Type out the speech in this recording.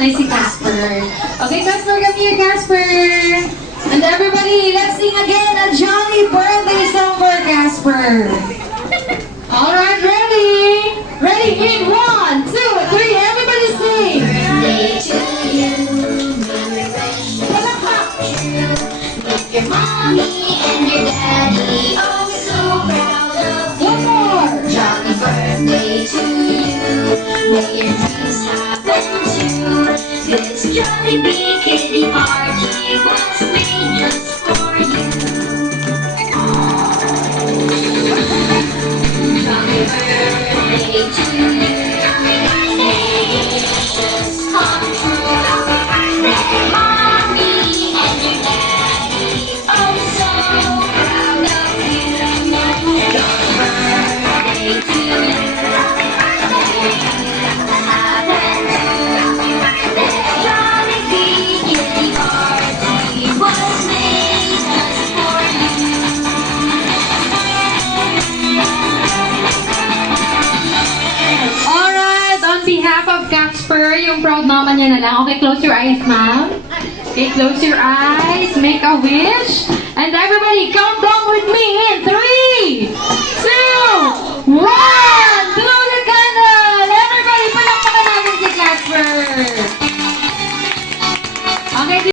nanay si Casper. Okay, Casper, come here, Casper. And everybody, let's sing again a jolly birthday song for Casper. Alright, ready? Ready in 1, 2, 3, everybody sing. Birthday to you, may wish it come true. Make your mommy and your daddy oh so proud of you. One more. Jolly birthday to you, may your dreams happen too. This jolly big kitty party was made just for you. Jolly birthday to you, may your wishes come true. Mommy and your daddy, oh so proud of you. Jolly birthday to you, this jolly big kitty party was made just for you. Alright, on behalf of Casper, yung proud mama niya na lang. Okay, close your eyes, ma'am. Okay, close your eyes. Make a wish. And everybody, count down with me in 3,